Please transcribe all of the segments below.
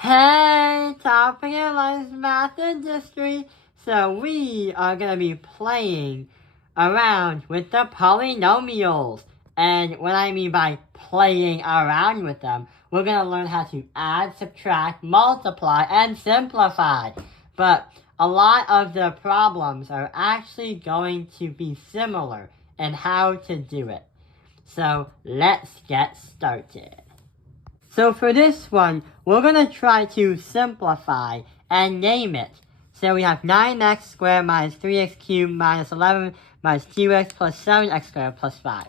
Hey, topic of life, math and history. So we are going to be playing around with the polynomials. And what I mean by playing around with them, we're going to learn how to add, subtract, multiply, and simplify. But a lot of the problems are actually going to be similar in how to do it. So let's get started. So for this one, we're going to try to simplify and name it. So we have 9x squared minus 3x cubed minus 11 minus 2x plus 7x squared plus 5.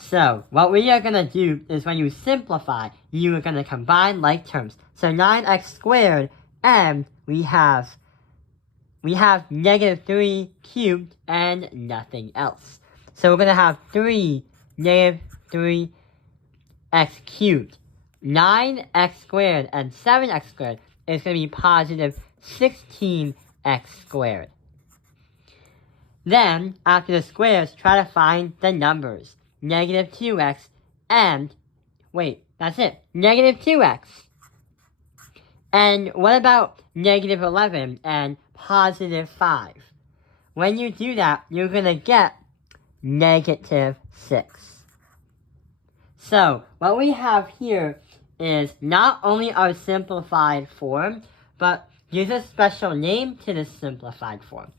So what we are going to do is when you simplify, you are going to combine like terms. So 9x squared and we have negative 3 cubed and nothing else. So we're going to have negative 3x cubed. 9x squared and 7x squared is going to be positive 16x squared. Then, after the squares, try to find the numbers. Negative 2x and, that's it, negative 2x. And what about negative 11 and positive 5? When you do that, you're going to get negative 6. So, what we have here is not only our simplified form, but there's a special name to this simplified form.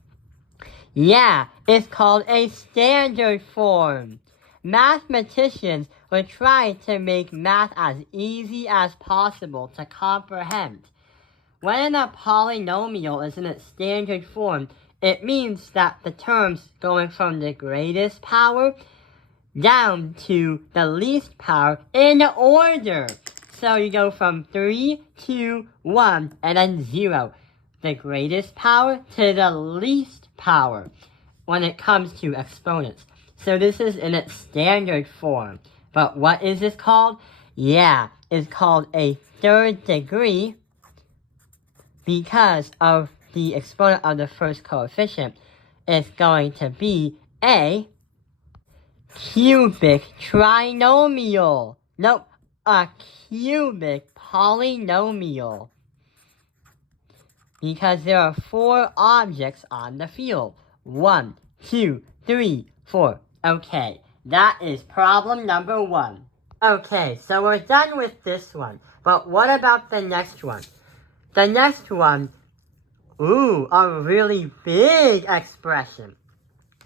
Yeah, it's called a standard form. Mathematicians will try to make math as easy as possible to comprehend. When a polynomial is in its standard form, it means that the terms going from the greatest power down to the least power in order. So you go from 3 to 1 and then 0. The greatest power to the least power when it comes to exponents. So this is in its standard form. But what is this called? Yeah, it's called a third degree because of the exponent of the first coefficient is going to be a cubic trinomial. Nope, a cubic polynomial. Because there are 4 objects on the field. 1, 2, 3, 4. Okay, that is problem number 1. Okay, so we're done with this one. But what about the next one? The next one, a really big expression.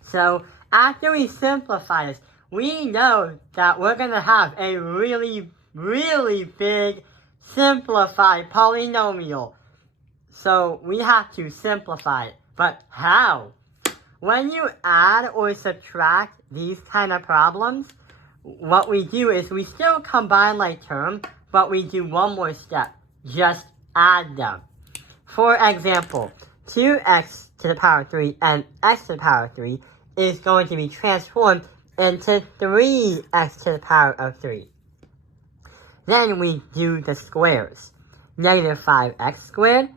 So after we simplify this, we know that we're going to have a really big simplified polynomial. So we have to simplify it. But how? When you add or subtract these kind of problems, what we do is we still combine like terms, but we do one more step. Just add them. For example, 2x to the power 3 and x to the power 3 is going to be transformed into 3x to the power of 3. Then we do the squares. Negative 5x squared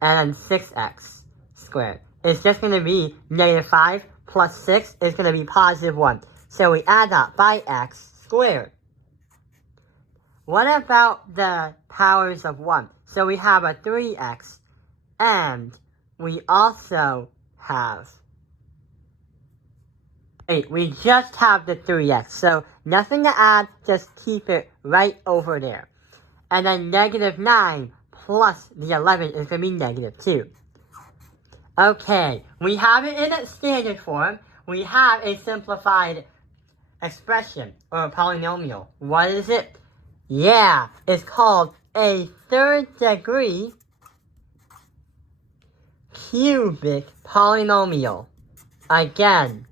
and then 6x squared. It's just going to be negative 5 plus 6 is going to be positive 1. So we add that by x squared. What about the powers of 1? So we have a 3x and we also have we just have the 3x, so nothing to add, just keep it right over there. And then negative 9 plus the 11 is going to be negative 2. Okay, we have it in its standard form. We have a simplified expression, or a polynomial. What is it? Yeah, it's called a third degree cubic polynomial. Again,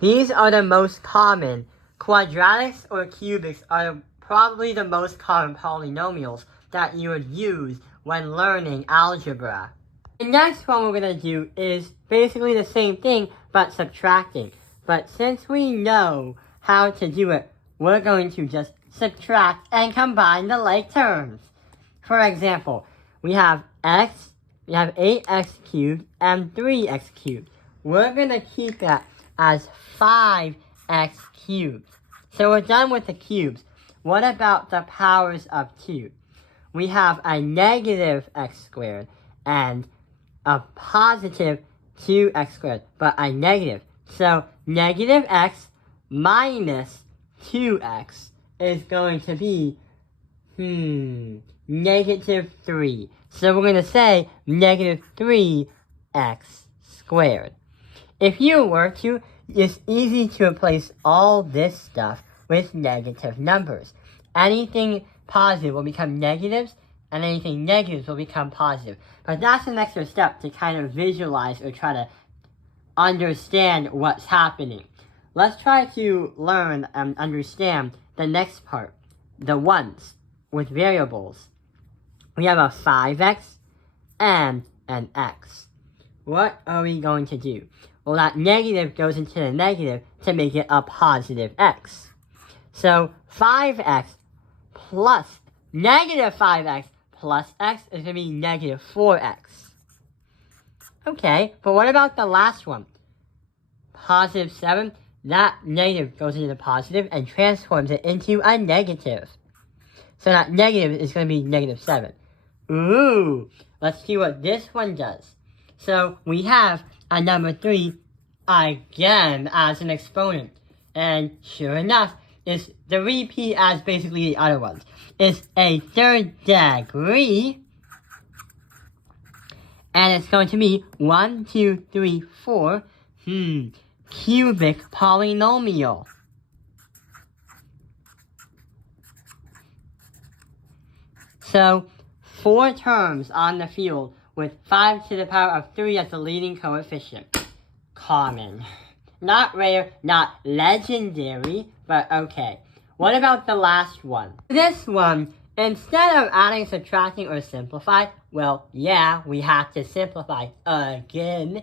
these are the most common. Quadratics or cubics are probably the most common polynomials that you would use when learning algebra. The next one we're going to do is basically the same thing, but subtracting. But since we know how to do it, we're going to just subtract and combine the like terms. For example, we have 8x cubed and 3x cubed. We're going to keep that as 5x cubed. So we're done with the cubes. What about the powers of 2? We have a negative x squared and a positive 2x squared, but a negative. So negative x minus 2x is going to be, negative 3. So we're going to say negative 3x squared. If you were to, it's easy to replace all this stuff with negative numbers. Anything positive will become negatives, and anything negatives will become positive. But that's an extra step to kind of visualize or try to understand what's happening. Let's try to learn and understand the next part, the ones with variables. We have a 5x and an x. What are we going to do? Well, that negative goes into the negative to make it a positive x. So 5x plus negative 5x plus x is going to be negative 4x. Okay, but what about the last one? Positive 7, that negative goes into the positive and transforms it into a negative. So that negative is going to be negative 7. Ooh, let's see what this one does. So we have a number 3 again as an exponent. And sure enough, it's the repeat as basically the other ones. It's a third degree. And it's going to be 1, 2, 3, 4. Cubic polynomial. So 4 terms on the field with 5 to the power of 3 as the leading coefficient. Common. Not rare, not legendary, but okay. What about the last one? This one, instead of adding, subtracting, or simplify, well, yeah, we have to simplify again.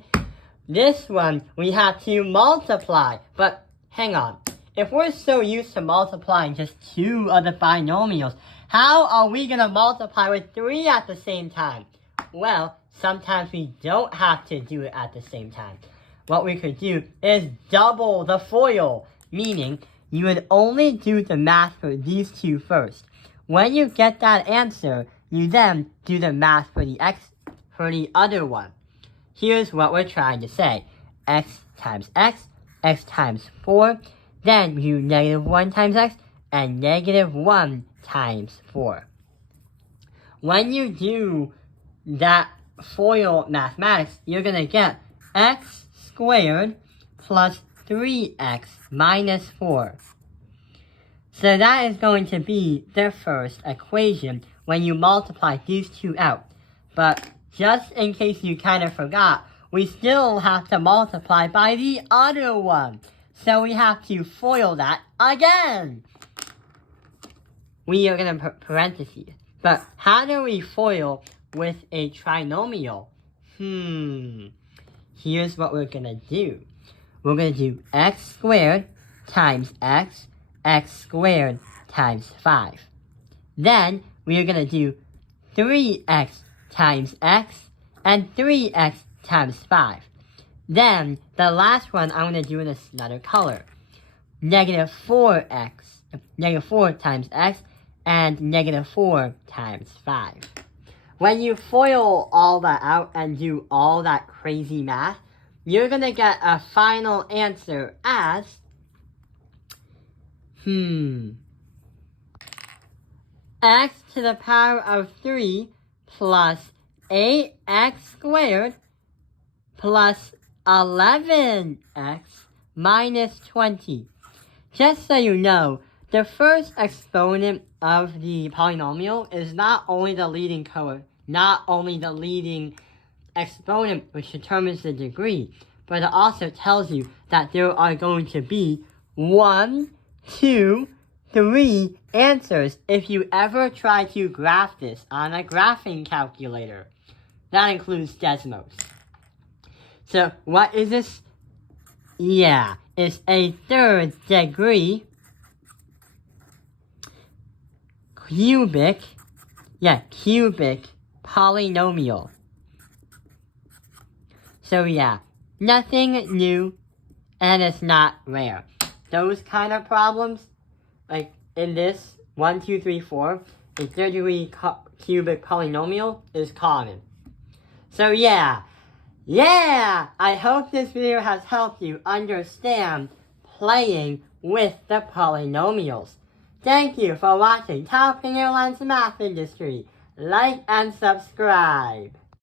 This one, we have to multiply. But hang on. If we're so used to multiplying just 2 of the binomials, how are we going to multiply with 3 at the same time? Well, sometimes we don't have to do it at the same time. What we could do is double the FOIL, meaning you would only do the math for these 2 first. When you get that answer, you then do the math for the other one. Here's what we're trying to say. X times x times 4, then we do negative 1 times x, and negative 1 times 4. When you do that FOIL mathematics, you're going to get x squared plus 3x minus 4. So that is going to be the first equation when you multiply these 2 out. But just in case you kind of forgot, we still have to multiply by the other one. So we have to FOIL that again. We are going to put parentheses. But how do we FOIL with a trinomial? Here's what we're going to do. We're going to do x squared times x squared times 5. Then we are going to do 3x times x and 3x times 5. Then the last one I'm going to do in another color. Negative 4 times x and negative 4 times 5. When you FOIL all that out and do all that crazy math, you're going to get a final answer as, x to the power of 3 plus 8x squared plus 11x minus 20. Just so you know, the first exponent of the polynomial is not only the leading exponent which determines the degree, but it also tells you that there are going to be 1, 2, 3 answers if you ever try to graph this on a graphing calculator. That includes Desmos. So what is this? Yeah, it's a third degree cubic polynomial. So yeah, nothing new, and it's not rare. Those kind of problems, like in this 1, 2, 3, 4, a third-degree cubic polynomial is common. So yeah, I hope this video has helped you understand playing with the polynomials. Thank you for watching Top Airlines Math Industry. Like and subscribe.